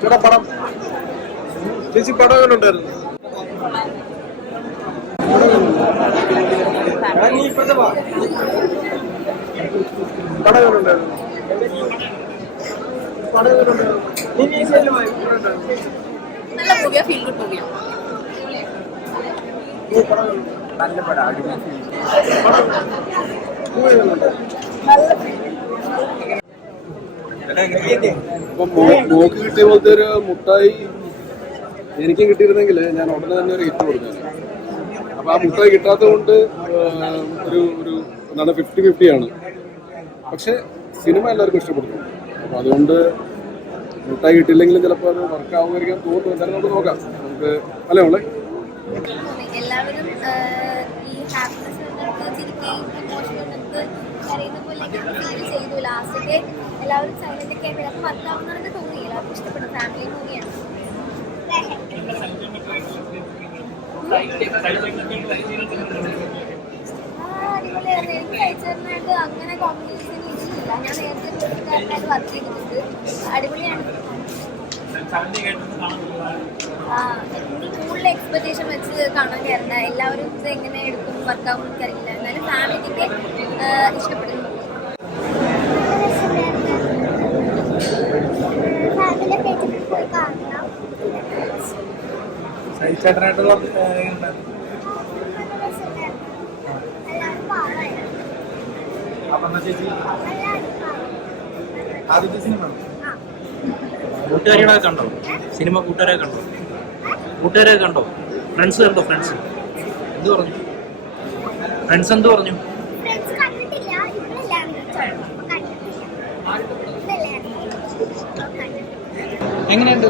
ചേട്ടാ പടം ചേച്ചി പടം എങ്ങനെ ഉണ്ടായിരുന്നു? പടം എങ്ങനെ ഉണ്ടായിരുന്നു? നല്ല മൂവിയാ, ഫീൽ ഗുഡ് മൂവിയാ. നല്ല പടം, മോക്ക് കിട്ടിയ പോലത്തെ ഒരു മുട്ടായി എനിക്കും കിട്ടിയിരുന്നെങ്കിൽ ഞാൻ ഉടനെ തന്നെ ഒരു ഹിറ്റ് കൊടുത്തു. അപ്പൊ ആ മുട്ടായി കിട്ടാത്തത് കൊണ്ട് ഒരു എന്താണ് 50-50 ആണ്. പക്ഷെ സിനിമ എല്ലാവർക്കും ഇഷ്ടപ്പെടുന്നു. അപ്പൊ അതുകൊണ്ട് മുട്ടായി കിട്ടിയില്ലെങ്കിലും ചിലപ്പോൾ അത് വർക്ക് ആവുമായിരിക്കാൻ തോന്നുന്നു. എന്തായാലും നമുക്ക് നോക്കാം. നമുക്ക് അല്ലേ ഉള്ളേ എല്ലാവരും ഈ ഹാപ്പിനെസ് ചിരിക്കുകയും ഇമോഷൻ കരയുന്ന പോലെ ചെയ്തു. ലാസ്റ്റൊക്കെ എല്ലാവരും സൈലന്റ് ഒക്കെ ആയിട്ട് വർക്കാവുന്നവർക്ക് തോന്നി. എല്ലാവർക്കും ഇഷ്ടപ്പെട്ടു. ഫാമിലി മൂവിയാണ്. അടിപൊളിയായിരുന്നു. എനിക്ക് കഴിച്ചതിനായിട്ട് അങ്ങനെ കോമ്പിനേഷൻ ഇല്ല. ഞാൻ നേരത്തെ കൂട്ടുകാരനായിട്ട് വർക്ക് ചെയ്തിട്ടുണ്ട്. അടിപൊളിയാണ്. എനിക്ക് കൂടുതൽ എക്സ്പെക്ടേഷൻ വെച്ച് കാണാൻ കയറണ്ട. എല്ലാവരും ഇത് എങ്ങനെ എടുക്കും വർക്കാവും എനിക്കറിയില്ല. എന്നാലും ഫാമിലിക്കൊക്കെ ഇഷ്ടപ്പെടുന്നു. ചേട്ടനായിട്ടുള്ള ആദ്യത്തെ സിനിമ കൂട്ടുകാരികളെ കണ്ടോ? സിനിമ കൂട്ടുകാരെ കണ്ടോ? കൂട്ടുകാരെ കണ്ടോ? ഫ്രണ്ട്സ് കണ്ടോ? ഫ്രണ്ട്സ് എന്ത് പറഞ്ഞു? ഫ്രണ്ട്സ് എന്ത് പറഞ്ഞു? എങ്ങനെയുണ്ട്?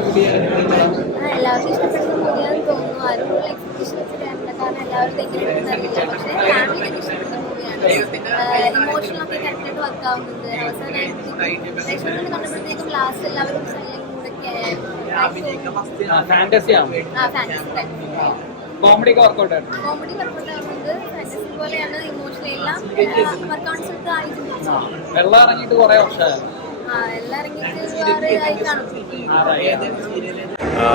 എല്ലാവർക്കും ഇഷ്ടപ്പെടുന്ന മൂവിയാണെന്ന് തോന്നുന്നു. ആരും കൂടുതൽ എക്സ്പെക്ടേഷൻ വെച്ച് കയറില്ല. കാരണം എല്ലാവരും എങ്ങനെയാണെന്ന് അറിയില്ല. പക്ഷേ ഫാമിലിക്ക് ഇഷ്ടപ്പെടുന്ന മൂവിയാണ്. ഇമോഷണലൊക്കെ കറക്റ്റായിട്ട് വർക്കാവുന്നുണ്ട്. അവസാനം കണ്ടപ്പോഴത്തേക്കും ലാസ്റ്റ് എല്ലാവരും കോമഡി വർക്കൗട്ട് ആവുന്നുണ്ട്. ഫാന്റസി പോലെയാണ്. ഇമോഷണൽ എല്ലാം വർക്കൗട്ട്സ് ഒക്കെ ആയിട്ട് വെള്ളം ഇറങ്ങിയിട്ട് കുറെ വർഷമായി. എല്ലാം ഇറങ്ങിയിട്ട് ആയി കാണും.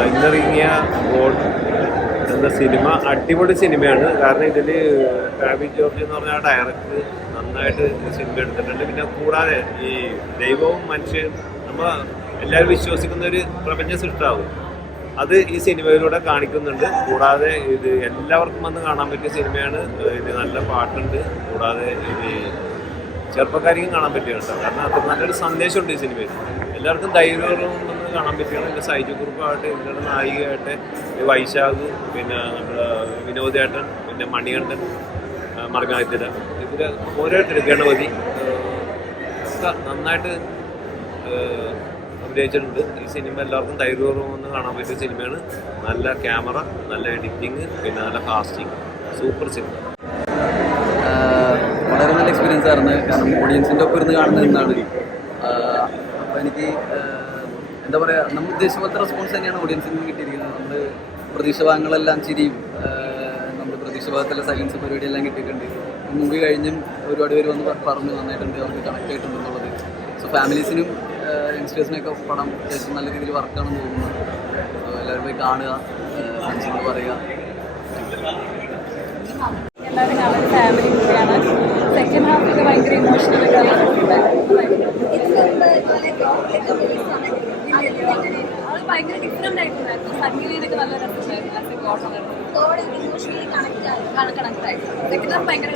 ഇന്നിറങ്ങിയ ഗോഡ് എന്ന സിനിമ അടിപൊളി സിനിമയാണ്. കാരണം ഇതിൽ ടാബി ജോർജ് എന്ന് പറഞ്ഞ ആ ഡയറക്ടർ നന്നായിട്ട് സിനിമ എടുത്തിട്ടുണ്ട്. പിന്നെ കൂടാതെ ഈ ദൈവവും മനുഷ്യനും നമ്മൾ എല്ലാവരും വിശ്വസിക്കുന്ന ഒരു പ്രപഞ്ച സൃഷ്ടാവും അത് ഈ സിനിമയിലൂടെ കാണിക്കുന്നുണ്ട്. കൂടാതെ ഇത് എല്ലാവർക്കും വന്ന് കാണാൻ പറ്റിയ സിനിമയാണ്. ഇത് നല്ല പാട്ടുണ്ട്. കൂടാതെ ഇത് ചെറുപ്പക്കാർക്കും കാണാൻ പറ്റിയുണ്ട്. കാരണം അത് നല്ലൊരു സന്ദേശമുണ്ട് ഈ സിനിമയിൽ. എല്ലാവർക്കും ധൈര്യപൂർവ്വം വന്ന് കാണാൻ പറ്റിയാണ്. എൻ്റെ സൈജു കുറുപ്പായിട്ട് ഇന്ത്യയുടെ നായികയായിട്ട് വൈശാഖ്, പിന്നെ നമ്മുടെ വിനോദേട്ടൻ, പിന്നെ മണികണ്ഠൻ, മർഗായത്തില, ഇവർ ഓരോരുത്തർ ഗണപതി ഒക്കെ നന്നായിട്ട് അഭിനയിച്ചിട്ടുണ്ട്. ഈ സിനിമ എല്ലാവർക്കും ധൈര്യപൂർവ്വം വന്ന് കാണാൻ പറ്റിയ സിനിമയാണ്. നല്ല ക്യാമറ, നല്ല എഡിറ്റിങ്, പിന്നെ നല്ല കാസ്റ്റിംഗ്, സൂപ്പർ സിനിമ. വളരെ നല്ല എക്സ്പീരിയൻസ് ആയിരുന്നു. കാരണം ഓഡിയൻസിൻ്റെ ഒപ്പം ഇരുന്ന് കാണുന്നത് എന്നാണ്. അപ്പോൾ എനിക്ക് എന്താ പറയുക, നമ്മൾ ഉദ്ദേശിച്ച പോലത്തെ റെസ്പോൺസ് തന്നെയാണ് ഓഡിയൻസിൽ നിന്ന് കിട്ടിയിരിക്കുന്നത്. നമ്മൾ പ്രതീക്ഷ ഭാഗങ്ങളെല്ലാം ചിരിയും നമ്മൾ പ്രതീക്ഷ ഭാഗത്തുള്ള സൈലൻസ് പരിപാടിയെല്ലാം കിട്ടിയിട്ടുണ്ട്. മൂവി കഴിഞ്ഞും ഒരുപാട് പേര് വന്ന് പറഞ്ഞു നന്നായിട്ടുണ്ട്, അവർക്ക് കണക്ട് ആയിട്ടുണ്ട് എന്നുള്ളത്. സോ ഫാമിലീസിനും യങ്സ്റ്റേഴ്സിനൊക്കെ പടം അത്യാവശ്യം നല്ല രീതിയിൽ വർക്കാണെന്ന് തോന്നുന്നു. എല്ലാവരും പോയി കാണുക, ഫ്രണ്ട്സിനോട് പറയുക. എല്ലാവരും കാണുന്ന ഫാമിലി മൂവിയാണ്. സെക്കൻഡ് ഹാഫൊക്കെ ഭയങ്കര ഇമോഷണലൊക്കെ അത് ഭയങ്കര ഡിഫറെൻ്റ് ആയിട്ടുണ്ടായിരുന്നു. സംഗീതമൊക്കെ നല്ല രസമുണ്ടായിരുന്നു. കണക്ട് ആയിരുന്നു. സെക്കൻഡ് ഹാഫ് ഭയങ്കര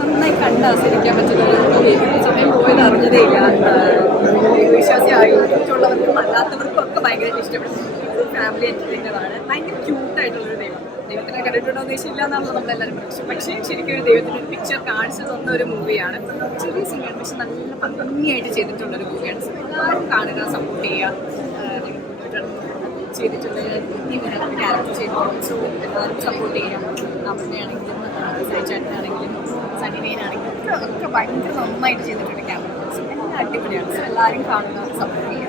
നന്നായി കണ്ട് ആസ്വദിക്കാൻ പറ്റുന്ന മൂവി. സമയം പോയത് അറിഞ്ഞതേ ഇല്ല. വിശ്വാസിയായിട്ടുള്ളവർക്കും അല്ലാത്തവർക്കും ഒക്കെ ഭയങ്കരമായിട്ട് ഇഷ്ടപ്പെടുന്നു. ഫാമിലി എൻ്റർടൈനറാണ്. ഭയങ്കര ക്യൂട്ടായിട്ടുള്ളൊരു ദൈവത്തിനെ കണ്ടിട്ടുണ്ടോ എന്ന് ചോദിച്ചില്ല എന്നാണല്ലോ നമ്മളെല്ലാവരും പ്രതീക്ഷിച്ചത്. പക്ഷേ ശരിക്കും ഒരു ദൈവത്തിൻ്റെ ഒരു പിക്ചർ കാണിച്ചു തന്ന ഒരു മൂവിയാണ്. ചെറിയ സിനിമയാണ്, പക്ഷെ നല്ല ഭംഗിയായിട്ട് ചെയ്തിട്ടുള്ളൊരു മൂവിയാണ്. എല്ലാവരും കാണുക, സപ്പോർട്ട് ചെയ്യുക. ചെയ്തിട്ടുള്ള ക്യാരക്ടർ ചെയ്തിട്ടുണ്ട്. സോ എല്ലാവരും സപ്പോർട്ട് ചെയ്യുക. അമ്മയാണെങ്കിലും സൈചാട്ടിനാണെങ്കിലും സണ്ണിനെയാണെങ്കിലും ഒക്കെ ഭയങ്കര നന്നായിട്ട് ചെയ്തിട്ടുണ്ട്. ക്യാമറ എല്ലാം അടിപൊളിയാണ്. സോ എല്ലാവരും കാണുക, സപ്പോർട്ട് ചെയ്യുക.